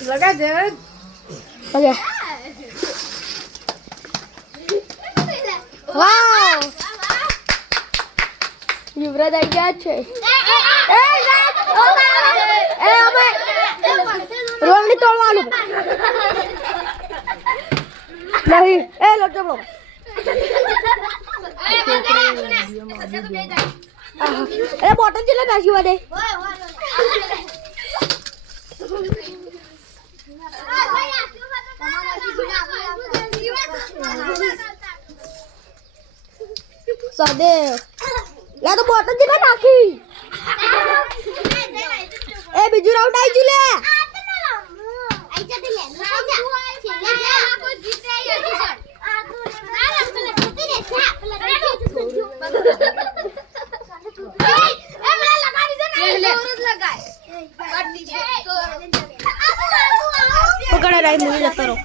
લગાડજે okay wow યુવરાજ આવી ગયા છે એ રાત! ઓ! એ અમે રોંગડી તોડવાનું નહીં એ લોટો બ્રો એ બોટલ ચેલા નાખી વાડે સદેવ. લે તો બોટલ ચેલા નાખી. એ, બીજું રાઉન્ડ આવી ગયું, લે. પકડે રાઈ મૂવી જતો રહો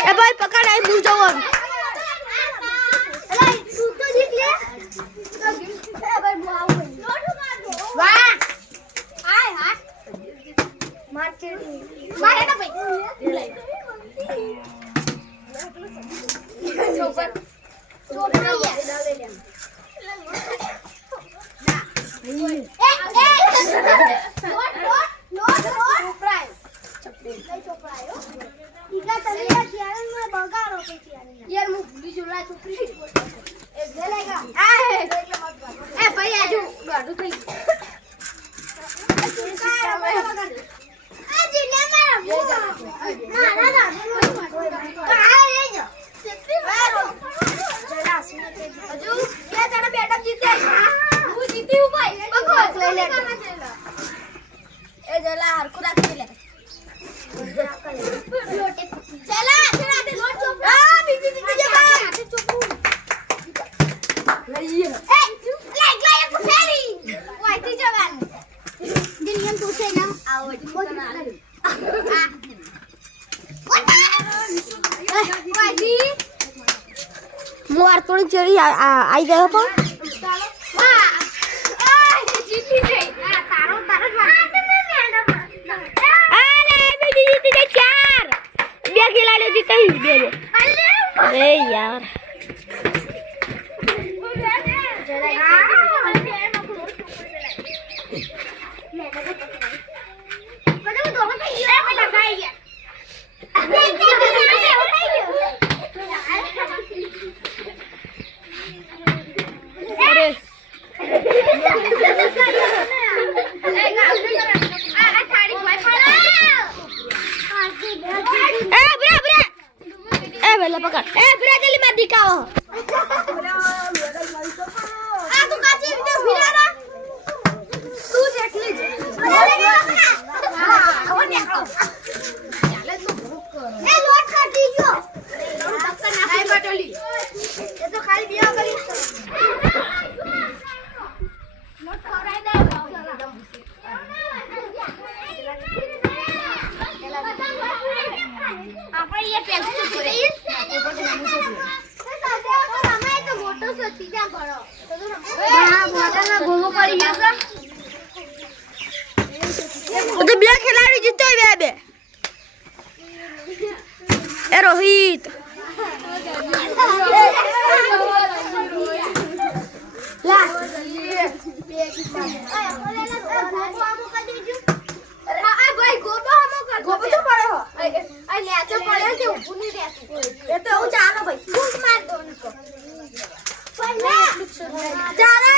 એ ભાઈ પકડ રાઈ મૂવી જવું. યાર હું ભૂલી છું લા છોકરી એ ગયેલા આ એ ભાઈ આજુ ગાડું થઈ એ જલા હરખું રાખી લે ચલા ચલા તે લોટ ચોપ આ બીજી બીજી જબા લઈએ એ લે લે એક ફેરી વાઈથી જવાનું દિલિયન તું છે વાર થોડી ચડી આવી ગયો પણ બે યાર અરે એ બરા બરા એ વેલા પકડ એ બરા જલ્દી માર દીકાઓ આપણે એ પેલું ઓ તો બે ખેલાડી જીતો બે બે એ રોહિત ચાલો ભાઈ માર દો ચાલે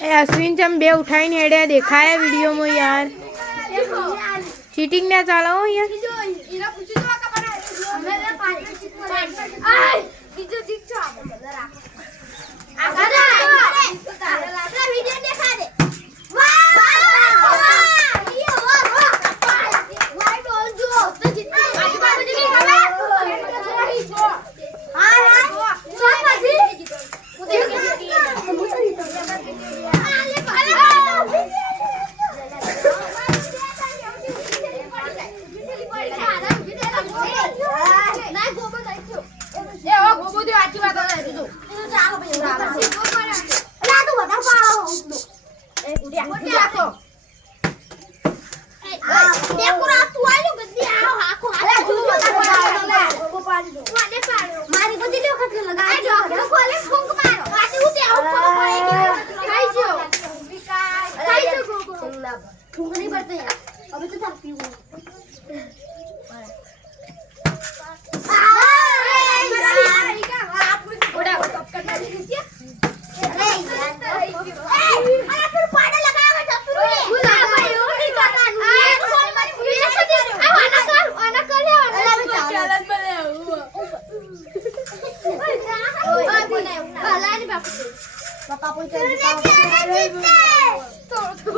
એ અશ્વિન ચમ બે ઉઠાઈને હેડ્યા દેખાયા વિડીયોમાં યાર. ચીટિંગ ના ચાલો યાર પાડી દો મારી બધી વખત લગાવી.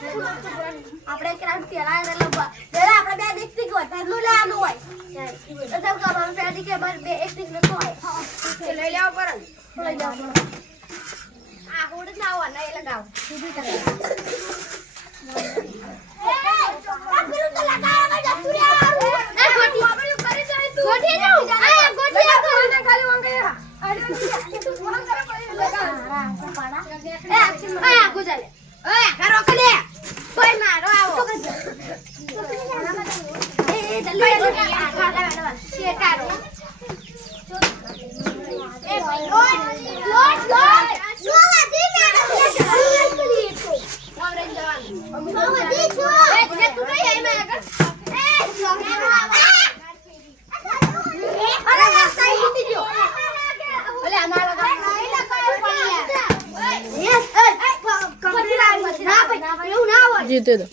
આપણે ક્રાંતિ હલાય એટલે જરા આપણે બે દીક હોય વધારનું લેવાનું હોય. તો તો કામ ફેરી કે બર બે એક દીક નતો હોય? લઈ લેવો પર લઈ જાવ આ હોડ ના હોય ના એ લગાવ. સીધી તક જીતે તો.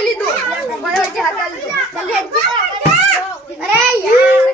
લીધું. લીધું. અરે યાર.